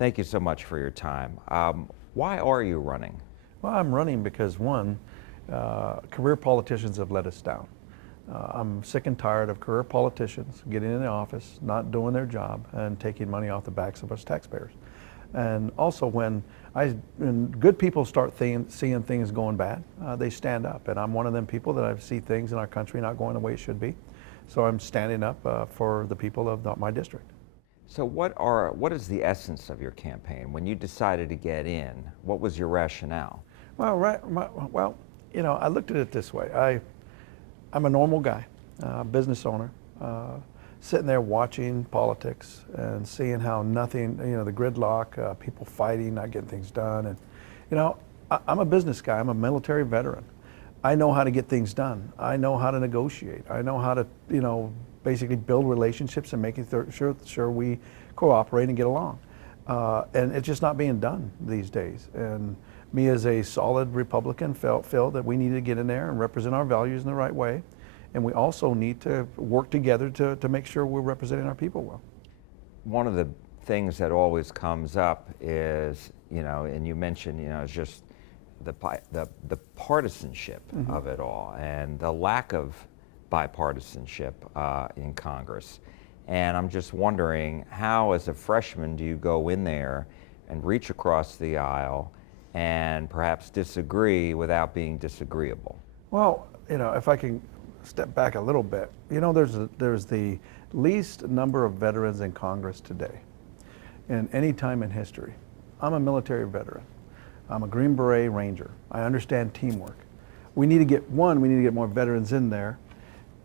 Thank you so much for your time. Why are you running? Well, I'm running because one, career politicians have let us down. I'm sick and tired of career politicians getting in the office, not doing their job, and taking money off the backs of us taxpayers. And also when good people start seeing things going bad, they stand up. And I'm one of them people that I see things in our country not going the way it should be. So I'm standing up for the people of my district. So what is the essence of your campaign? When you decided to get in, what was your rationale? Well, you know, I looked at it this way. I'm a normal guy, business owner, sitting there watching politics and seeing how nothing, you know, the gridlock, people fighting, not getting things done. And, you know, I'm a business guy. I'm a military veteran. I know how to get things done. I know how to negotiate. I know how to, you know, basically build relationships and making sure we cooperate and get along. And it's just not being done these days. And me as a solid Republican felt that we needed to get in there and represent our values in the right way. And we also need to work together to make sure we're representing our people well. One of the things that always comes up is, you know, and you mentioned, you know, it's just the partisanship of it all and the lack of bipartisanship in Congress. And I'm just wondering, how as a freshman do you go in there and reach across the aisle and perhaps disagree without being disagreeable? Well, you know, if I can step back a little bit, you know, there's the least number of veterans in Congress today in any time in history. I'm a military veteran. I'm a Green Beret Ranger. I understand teamwork. We need to get more veterans in there.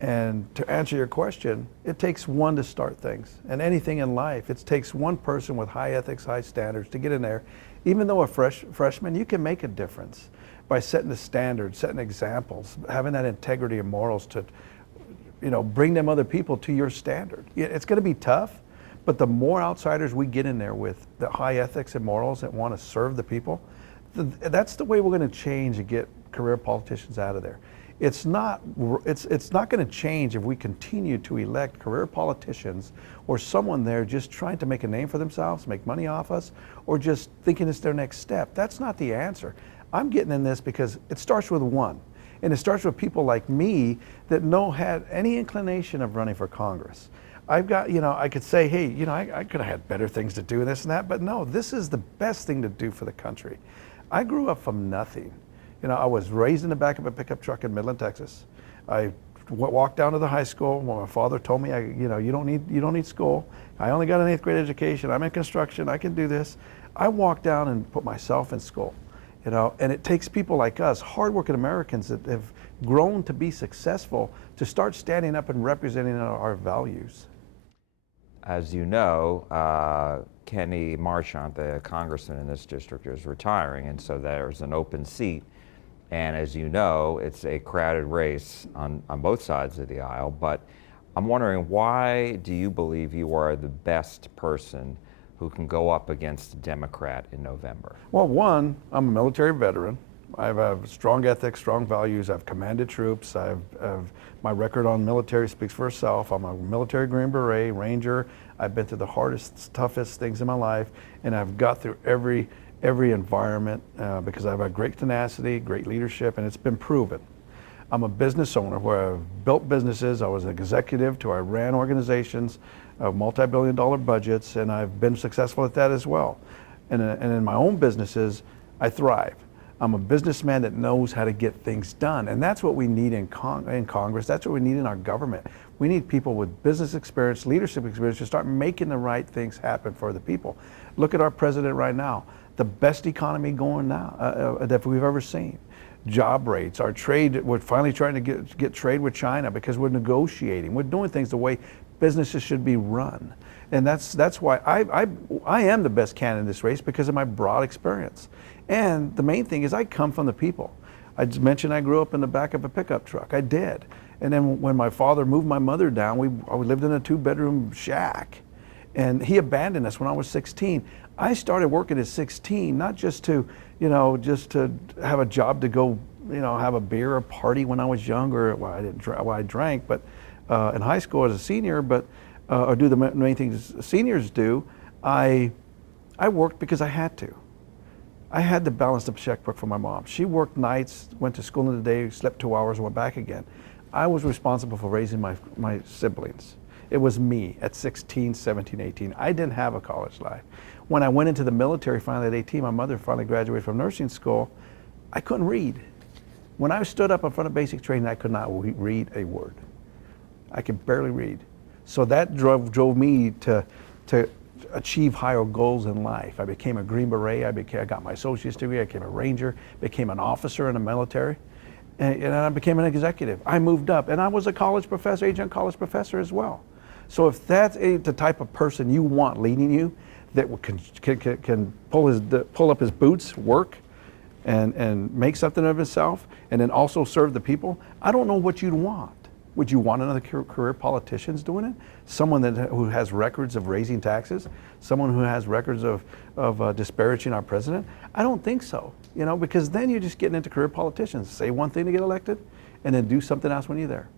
And to answer your question, it takes one to start things. And anything in life, it takes one person with high ethics, high standards to get in there. Even though a freshman, you can make a difference by setting the standards, setting examples, having that integrity and morals to, you know, bring them other people to your standard. It's going to be tough, but the more outsiders we get in there with the high ethics and morals that want to serve the people, that's the way we're going to change and get career politicians out of there. It's not going to change if we continue to elect career politicians or someone there just trying to make a name for themselves, make money off us, or just thinking it's their next step. That's not the answer. I'm getting in this because it starts with one. And it starts with people like me that had any inclination of running for Congress. I've got, you know, I could say, hey, you know, I could have had better things to do and this and that, but no, this is the best thing to do for the country. I grew up from nothing. You know, I was raised in the back of a pickup truck in Midland, Texas. I walked down to the high school when my father told me, you know, you don't need school. I only got an 8th grade education. I'm in construction. I can do this. I walked down and put myself in school. You know, and it takes people like us, hardworking Americans that have grown to be successful, to start standing up and representing our values. As you know, Kenny Marchant, the congressman in this district, is retiring, and so there's an open seat. And as you know, it's a crowded race on both sides of the aisle. But I'm wondering, why do you believe you are the best person who can go up against a Democrat in November? Well, one, I'm a military veteran. I have strong ethics, strong values. I've commanded troops. My record on military speaks for itself. I'm a military Green Beret Ranger. I've been through the hardest, toughest things in my life, and I've got through every environment because I've had great tenacity, great leadership, and it's been proven. I'm a business owner where I've built businesses. I was an executive I ran organizations of multi-billion-dollar budgets, and I've been successful at that as well. And in my own businesses, I thrive. I'm a businessman that knows how to get things done, and that's what we need in Congress. That's what we need in our government. We need people with business experience, leadership experience to start making the right things happen for the people. Look at our president right now. The best economy going now that we've ever seen. Job rates, our trade, we're finally trying to get trade with China because we're negotiating. We're doing things the way businesses should be run. And that's why I am the best candidate in this race, because of my broad experience. And the main thing is I come from the people. I just mentioned I grew up in the back of a pickup truck. I did. And then when my father moved my mother down, we lived in a 2-bedroom shack. And he abandoned us when I was 16. I started working at 16, not just to, you know, just to have a job to go, you know, have a beer or party when I was younger. Well, I drank, but in high school as a senior, but or do the main things seniors do. I I worked because I had to. I had to balance the checkbook for my mom. She worked nights, went to school in the day, slept 2 hours, went back again. I was responsible for raising my siblings. It was me at 16, 17, 18. I didn't have a college life. When I went into the military finally at 18, my mother finally graduated from nursing school, I couldn't read. When I stood up in front of basic training, I could not read a word. I could barely read. So that drove me to achieve higher goals in life. I became a Green Beret, I got my associate's degree, I became a Ranger, became an officer in the military, and I became an executive. I moved up, and I was a college professor, adjunct college professor as well. So if that's the type of person you want leading you, that can pull up his boots, work, and make something of himself, and then also serve the people, I don't know what you'd want. Would you want another career politician doing it? Someone who has records of raising taxes? Someone who has records of disparaging our president? I don't think so, because then you're just getting into career politicians. Say one thing to get elected, and then do something else when you're there.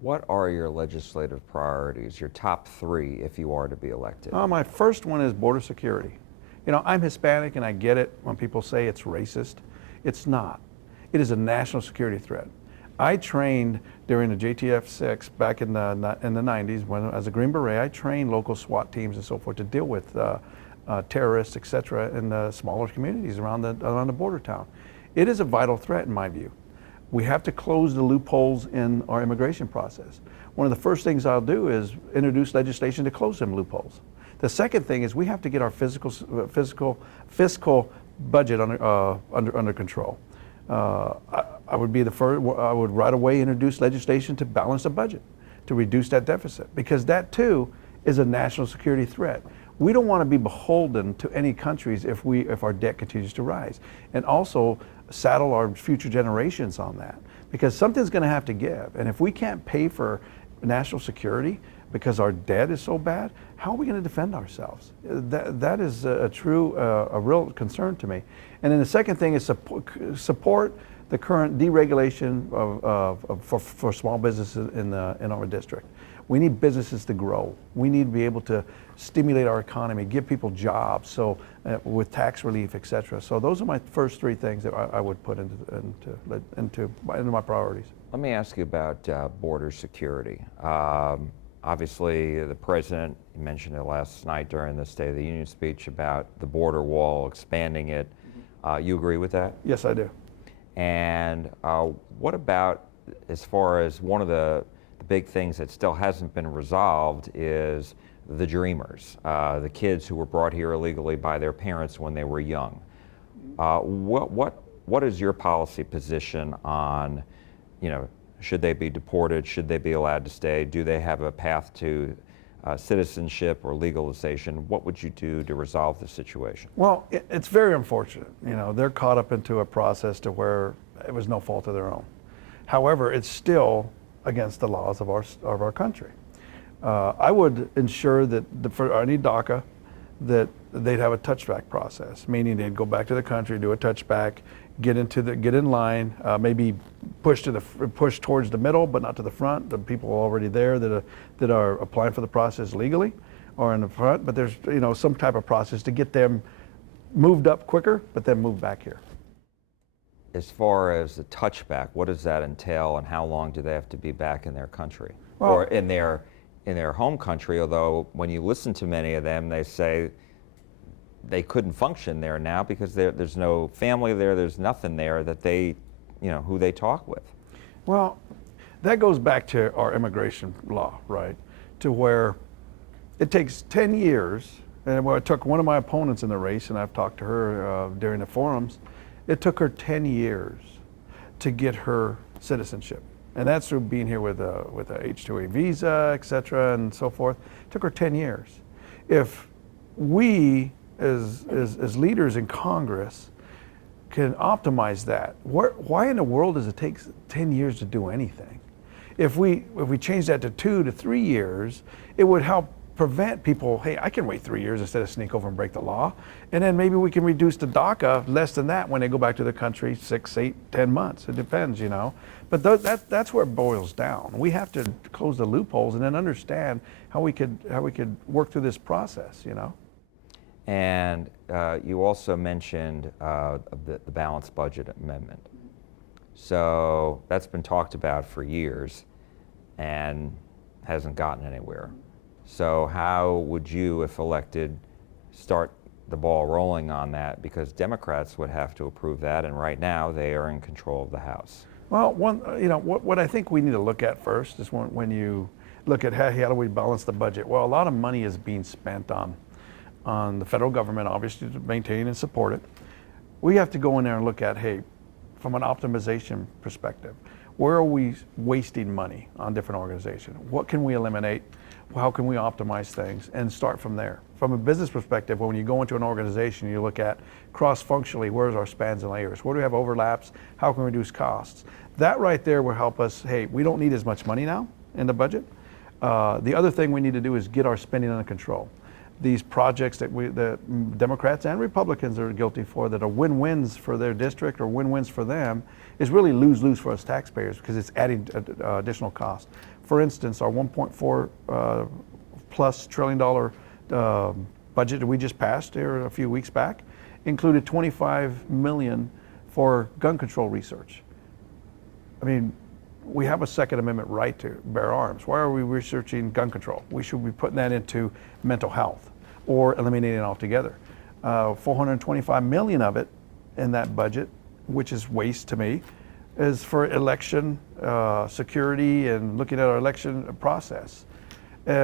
What are your legislative priorities, your top 3 if you are to be elected? My first one is border security. I'm Hispanic, and I get it when people say it's racist. It's not. It is a national security threat. I trained during the JTF-6 back in the 90s when, as a Green Beret, I trained local SWAT teams and so forth to deal with terrorists, et cetera, in the smaller communities around the border town. It is a vital threat in my view. We have to close the loopholes in our immigration process. One of the first things I'll do is introduce legislation to close them loopholes. The second thing is we have to get our fiscal budget under control. I would be the first. I would right away introduce legislation to balance the budget, to reduce that deficit, because that too is a national security threat. We don't want to be beholden to any countries if our debt continues to rise, and also saddle our future generations on that, because something's going to have to give. And if we can't pay for national security because our debt is so bad, how are we going to defend ourselves? That is a real concern to me. And then the second thing is support the current deregulation for small businesses in our district. We need businesses to grow. We need to be able to stimulate our economy, give people jobs, so with tax relief, et cetera. So those are my first 3 things that I would put into my priorities. Let me ask you about border security. Obviously, the president mentioned it last night during the State of the Union speech about the border wall, expanding it. You agree with that? Yes, I do. And what about, as far as one of the big things that still hasn't been resolved is the dreamers, the kids who were brought here illegally by their parents when they were young. What is your policy position on, should they be deported? Should they be allowed to stay? Do they have a path to citizenship or legalization? What would you do to resolve the situation? Well, it's very unfortunate. They're caught up into a process to where it was no fault of their own. However, it's still against the laws of our country. I would ensure that for any DACA, that they'd have a touchback process, meaning they'd go back to the country, do a touchback, get in line, maybe push towards the middle, but not to the front. The people already there that are applying for the process legally are in the front, but there's some type of process to get them moved up quicker, but then move back here. As far as the touchback, what does that entail, and how long do they have to be back in their country, well, or in their home country? Although when you listen to many of them, they say they couldn't function there now because there's no family there, there's nothing there that they, who they talk with. Well, that goes back to our immigration law, right? To where it takes 10 years, and it took one of my opponents in the race, and I've talked to her during the forums, it took her 10 years to get her citizenship. And that's through being here with a H-2A visa, et cetera, and so forth. It took her 10 years. If we, as leaders in Congress, can optimize that, why in the world does it take 10 years to do anything? If we change that to 2 to 3 years, it would help prevent people, hey, I can wait 3 years instead of sneak over and break the law. And then maybe we can reduce the DACA less than that when they go back to the country, 6, 8, 10 months. It depends, But that's where it boils down. We have to close the loopholes and then understand how we could work through this process, And you also mentioned the balanced budget amendment. So that's been talked about for years and hasn't gotten anywhere. So how would you, if elected, start the ball rolling on that? Because Democrats would have to approve that, and right now they are in control of the House. Well, what I think we need to look at first is when you look at how do we balance the budget. Well, a lot of money is being spent on the federal government, obviously, to maintain and support it. We have to go in there and look at, hey, from an optimization perspective, where are we wasting money on different organizations? What can we eliminate? How can we optimize things and start from there? From a business perspective, when you go into an organization, you look at cross-functionally, where's our spans and layers? Where do we have overlaps? How can we reduce costs? That right there will help us, hey, we don't need as much money now in the budget. The other thing we need to do is get our spending under control. These projects that the Democrats and Republicans are guilty for, that are win-wins for their district or win-wins for them, is really lose-lose for us taxpayers because it's adding additional cost. For instance, our $1.4 plus trillion budget that we just passed here a few weeks back included $25 million for gun control research. I mean, we have a Second Amendment right to bear arms. Why are we researching gun control? We should be putting that into mental health or eliminating it altogether. 425 million of it in that budget, which is waste to me, is for election security and looking at our election process,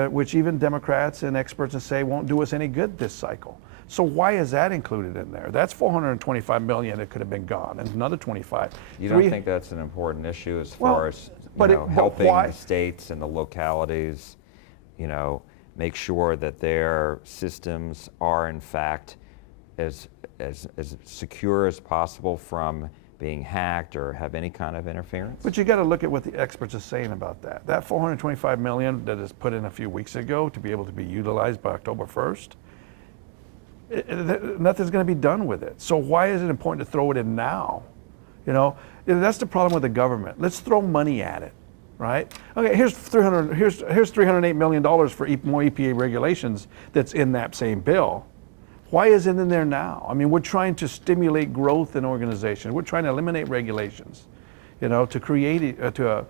which even Democrats and experts say won't do us any good this cycle. So why is that included in there? That's 425 million that could have been gone, and another 25. You don't think that's an important issue as far as helping the states and the localities, make sure that their systems are in fact as secure as possible from being hacked or have any kind of interference? But you got to look at what the experts are saying about that. That 425 million that is put in a few weeks ago to be able to be utilized by October 1st, nothing's going to be done with it. So why is it important to throw it in now? That's the problem with the government. Let's throw money at it, right? Okay, here's $308 million for more EPA regulations that's in that same bill. Why is it in there now? I mean, we're trying to stimulate growth in organizations. We're trying to eliminate regulations, to create to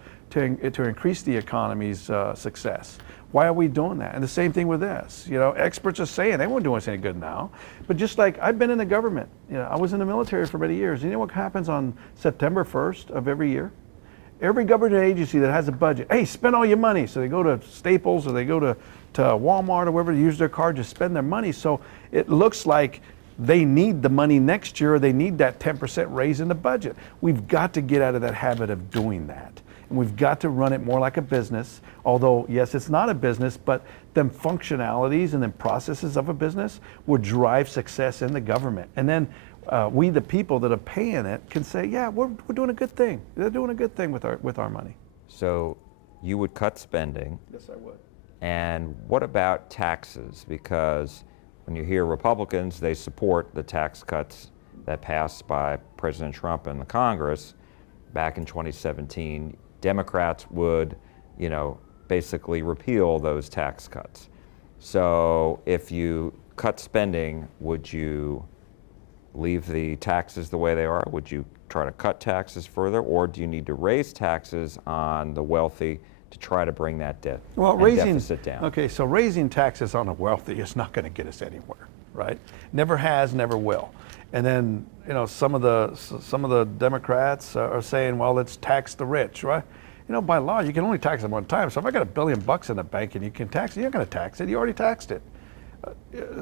increase the economy's success. Why are we doing that? And the same thing with this. Experts are saying they won't do us any good now. But just like I've been in the government, I was in the military for many years. You know what happens on September 1st of every year? Every government agency that has a budget, hey, spend all your money. So they go to Staples or they go to Walmart or wherever to use their card to spend their money. So it looks like they need the money next year, or they need that 10% raise in the budget. We've got to get out of that habit of doing that. And we've got to run it more like a business, although, yes, it's not a business, but them functionalities and then processes of a business would drive success in the government. And then we, the people that are paying it, can say, yeah, we're doing a good thing. They're doing a good thing with our money. So you would cut spending. Yes, I would. And what about taxes? Because when you hear Republicans, they support the tax cuts that passed by President Trump and the Congress back in 2017. Democrats would, basically repeal those tax cuts. So if you cut spending, would you leave the taxes the way they are? Would you try to cut taxes further, or do you need to raise taxes on the wealthy to try to bring that deficit down? Okay, so raising taxes on the wealthy is not going to get us anywhere, right? Never has, never will. And then, some of the Democrats are saying, well, let's tax the rich, right? By law, you can only tax them one time. So if I got $1 billion in the bank and you can tax it, you're not going to tax it. You already taxed it.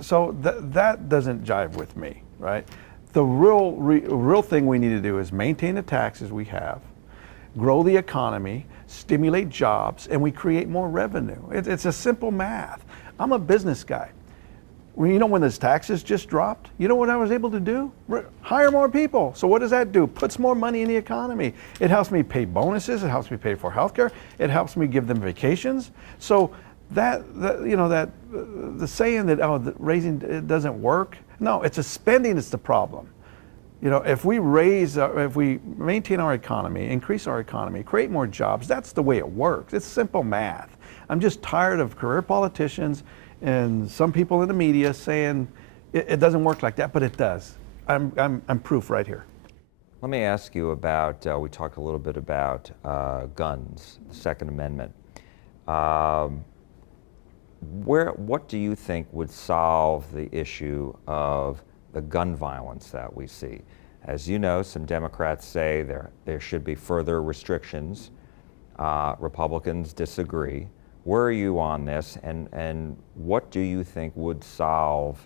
So that doesn't jive with me, right? The real thing we need to do is maintain the taxes we have, grow the economy, stimulate jobs, and we create more revenue. It's a simple math. I'm a business guy. When those taxes just dropped, you know what I was able to do? Hire more people. So what does that do? Puts more money in the economy. It helps me pay bonuses. It helps me pay for healthcare. It helps me give them vacations. So the saying that raising it doesn't work. No, it's a spending that's the problem. If we maintain our economy, increase our economy, create more jobs, that's the way it works. It's simple math. I'm just tired of career politicians and some people in the media saying, It doesn't work like that, but it does. I'm proof right here. Let me ask you about, we talked a little bit about guns, the Second Amendment. What do you think would solve the issue of the gun violence that we see? As you know, some Democrats say there should be further restrictions. Republicans disagree. Where are you on this, and what do you think would solve,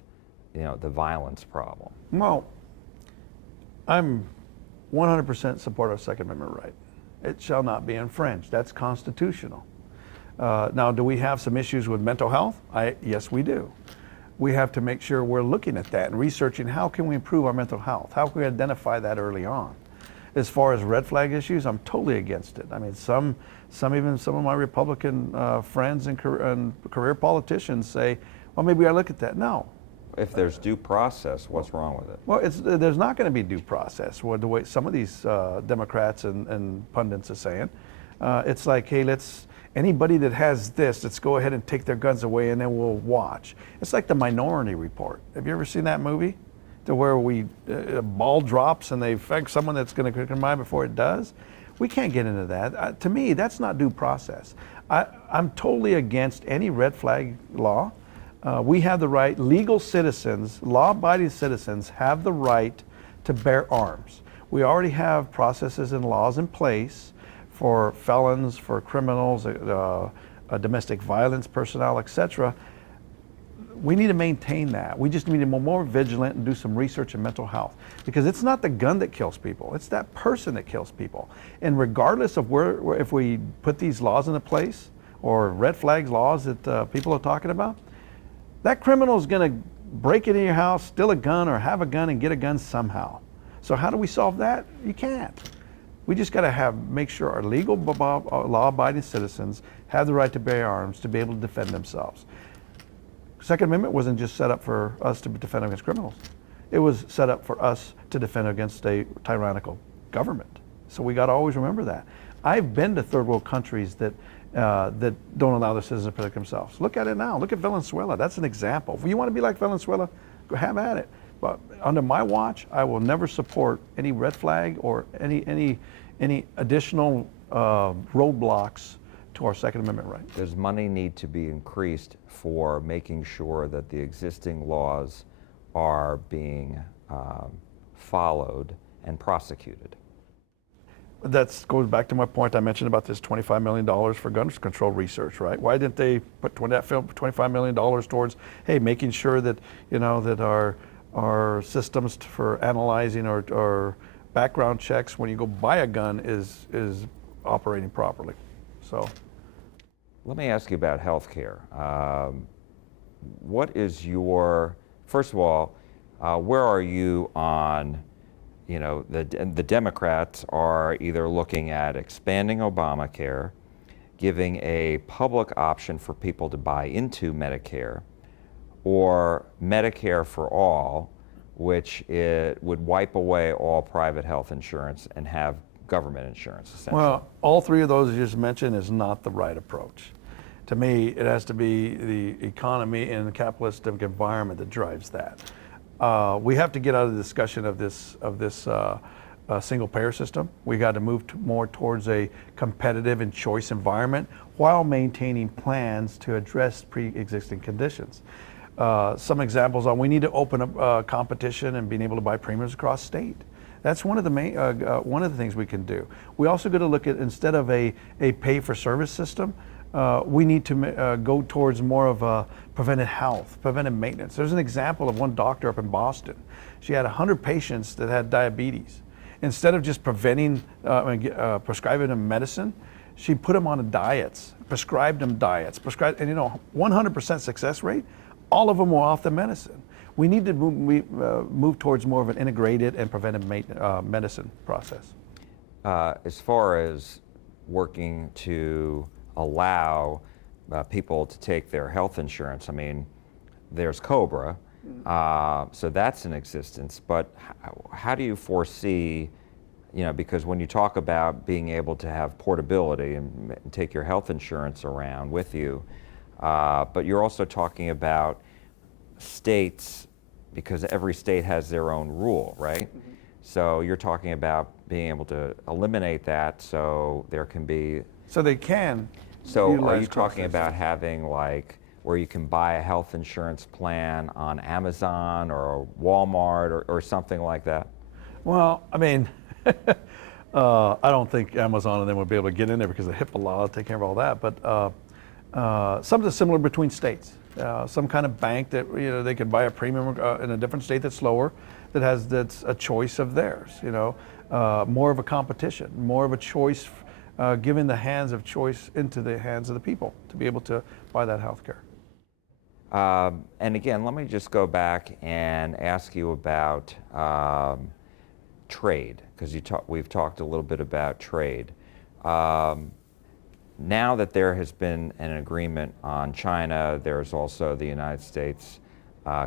the violence problem? Well, I'm 100% support of Second Amendment right. It shall not be infringed. That's constitutional. Now, do we have some issues with mental health? Yes, we do. We have to make sure we're looking at that and researching how can we improve our mental health? How can we identify that early on? As far as red flag issues, I'm totally against it. I mean, even some of my Republican friends and career politicians say, well, maybe I look at that. No. If there's due process, what's wrong with it? Well, there's not going to be due process. The way some of these Democrats and pundits are saying, it's like, hey, anybody that has this, let's go ahead and take their guns away and then we'll watch. It's like the Minority Report. Have you ever seen that movie? To where a ball drops and they affect someone that's going to come by before it does? We can't get into that. To me, that's not due process. I'm totally against any red flag law. We have the right, legal citizens, law-abiding citizens have the right to bear arms. We already have processes and laws in place for felons, for criminals, domestic violence personnel, etc. We need to maintain that. We just need to be more vigilant and do some research in mental health, because it's not the gun that kills people, it's that person that kills people. And regardless of if we put these laws into place, or red flags laws that people are talking about, that criminal is going to break into your house, steal a gun, or have a gun and get a gun somehow. So how do we solve that? You can't. We just got to make sure our legal law-abiding citizens have the right to bear arms to be able to defend themselves. Second Amendment wasn't just set up for us to defend against criminals. It was set up for us to defend against a tyrannical government. So we got to always remember that. I've been to third world countries that don't allow their citizens to protect themselves. Look at it now. Look at Venezuela. That's an example. If you want to be like Venezuela, go have at it. But under my watch, I will never support any red flag or any additional roadblocks to our Second Amendment right. Does money need to be increased for making sure that the existing laws are being followed and prosecuted? That goes back to my point I mentioned about this $25 million for gun control research, right? Why didn't they put $25 million towards, hey, making sure that, that our systems for analyzing or background checks when you go buy a gun is operating properly? So, let me ask you about health care. What is first of all, where are you on, the Democrats are either looking at expanding Obamacare, giving a public option for people to buy into Medicare, or Medicare for all, which would wipe away all private health insurance and have government insurance, essentially. Well, all three of those you just mentioned is not the right approach. To me, it has to be the economy and the capitalistic environment that drives that. We have to get out of the discussion of this single payer system. We got to move more towards a competitive and choice environment while maintaining plans to address pre-existing conditions. Some examples are we need to open up competition and being able to buy premiums across state. That's one of the things we can do. We also got to look at, instead of a pay-for-service system, we need to go towards more of a preventive health, preventive maintenance. There's an example of one doctor up in Boston. She had 100 patients that had diabetes. Instead of just prescribing them medicine, she put them on diets, prescribed them diets, and 100% success rate, all of them were off the medicine. We need to move towards more of an integrated and preventive medicine process. As far as working to allow people to take their health insurance, I mean, there's COBRA, so that's in existence, but how do you foresee, because when you talk about being able to have portability and take your health insurance around with you, but you're also talking about states because every state has their own rule, right? So you're talking about being able to eliminate that so there can be. So they can. So are utilize you talking cross-state about having like where you can buy a health insurance plan on Amazon or Walmart or something like that? Well, I mean, I don't think Amazon and them would be able to get in there because of HIPAA law to take care of all that. But something similar between states. Some kind of bank that they could buy a premium in a different state that's lower, that's a choice of theirs. More of a competition, more of a choice, giving the hands of choice into the hands of the people to be able to buy that health care. And again, let me just go back and ask you about trade, because we've talked a little bit about trade. Now that there has been an agreement on China, there's also the United States,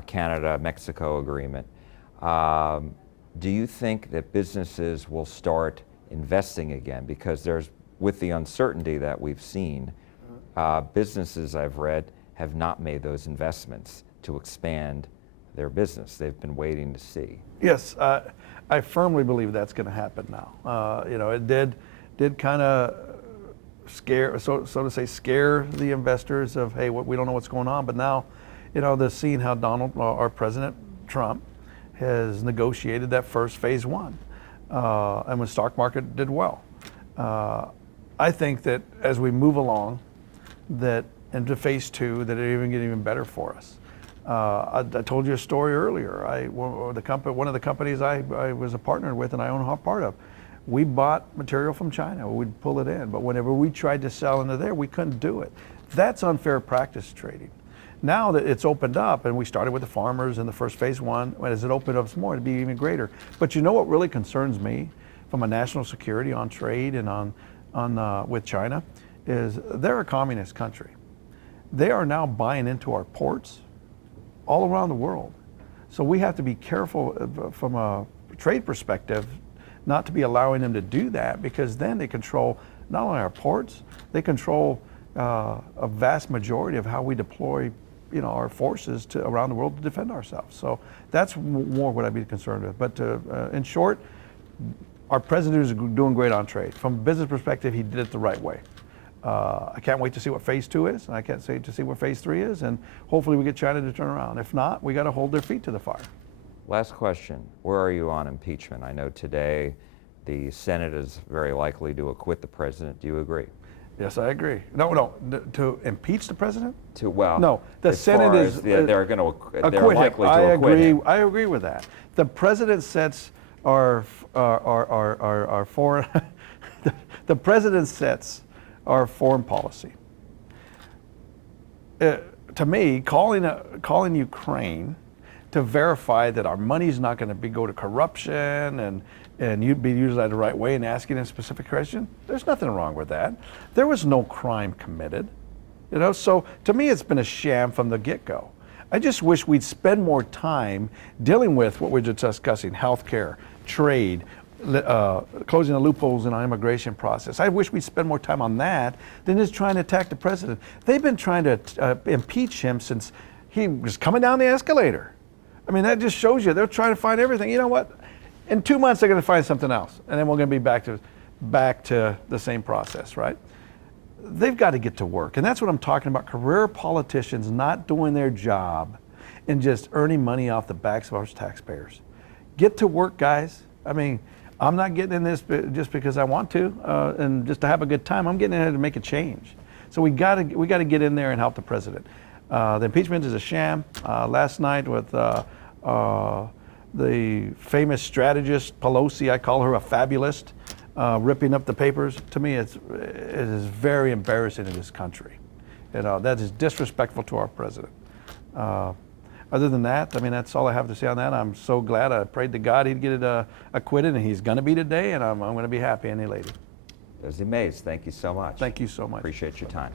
Canada, Mexico agreement. Do you think that businesses will start investing again? Because with the uncertainty that we've seen, businesses I've read have not made those investments to expand their business. They've been waiting to see. Yes, I firmly believe that's going to happen now. It did kind of scare, so to say, scare the investors of, hey, we don't know what's going on. But now, they're seeing how our President Trump has negotiated that first phase one, and the stock market did well. I think that as we move along, that into phase two, that it even get even better for us. I told you a story earlier. One of the companies I was a partner with and I own a part of, we bought material from China. We'd pull it in, but whenever we tried to sell into there, we couldn't do it. That's unfair practice trading. Now that it's opened up, and we started with the farmers in the first phase one, as it opened up some more, it'd be even greater. But you know what really concerns me from a national security on trade and with China is they're a communist country. They are now buying into our ports all around the world. So we have to be careful from a trade perspective not to be allowing them to do that, because then they control not only our ports, they control a vast majority of how we deploy our forces around the world to defend ourselves. So that's more what I'd be concerned with. But in short, our president is doing great on trade. From a business perspective, he did it the right way. I can't wait to see what phase two is, and I can't wait to see what phase three is, and hopefully we get China to turn around. If not, we got to hold their feet to the fire. Last question, where are you on impeachment? I know today the Senate is very likely to acquit the president. Do you agree? Yes, I agree. No, to impeach the president? No, the Senate is they're likely to acquit him. I agree with that. The president sets our foreign the president sets our foreign policy. To me, calling Ukraine to verify that our money's not going to go to corruption and you'd be utilized the right way and asking a specific question, there's nothing wrong with that. There was no crime committed. So to me, it's been a sham from the get-go. I just wish we'd spend more time dealing with what we're just discussing: healthcare, trade, closing the loopholes in our immigration process. I wish we'd spend more time on that than just trying to attack the president. They've been trying to impeach him since he was coming down the escalator. I mean, that just shows you they're trying to find everything. You know what? In 2 months, they're going to find something else, and then we're going to be back to the same process, right? They've got to get to work, and that's what I'm talking about. Career politicians not doing their job and just earning money off the backs of our taxpayers. Get to work, guys. I mean, I'm not getting in this just because I want to and just to have a good time. I'm getting in here to make a change. So we got to get in there and help the president. The impeachment is a sham. Last night with the famous strategist Pelosi, I call her a fabulist, ripping up the papers. To me, it is very embarrassing in this country. That is disrespectful to our president. Other than that, I mean, that's all I have to say on that. I'm so glad. I prayed to God he'd get it acquitted, and he's going to be today, and I'm going to be happy, any lady. Desi Maes, thank you so much. Thank you so much. Appreciate your time.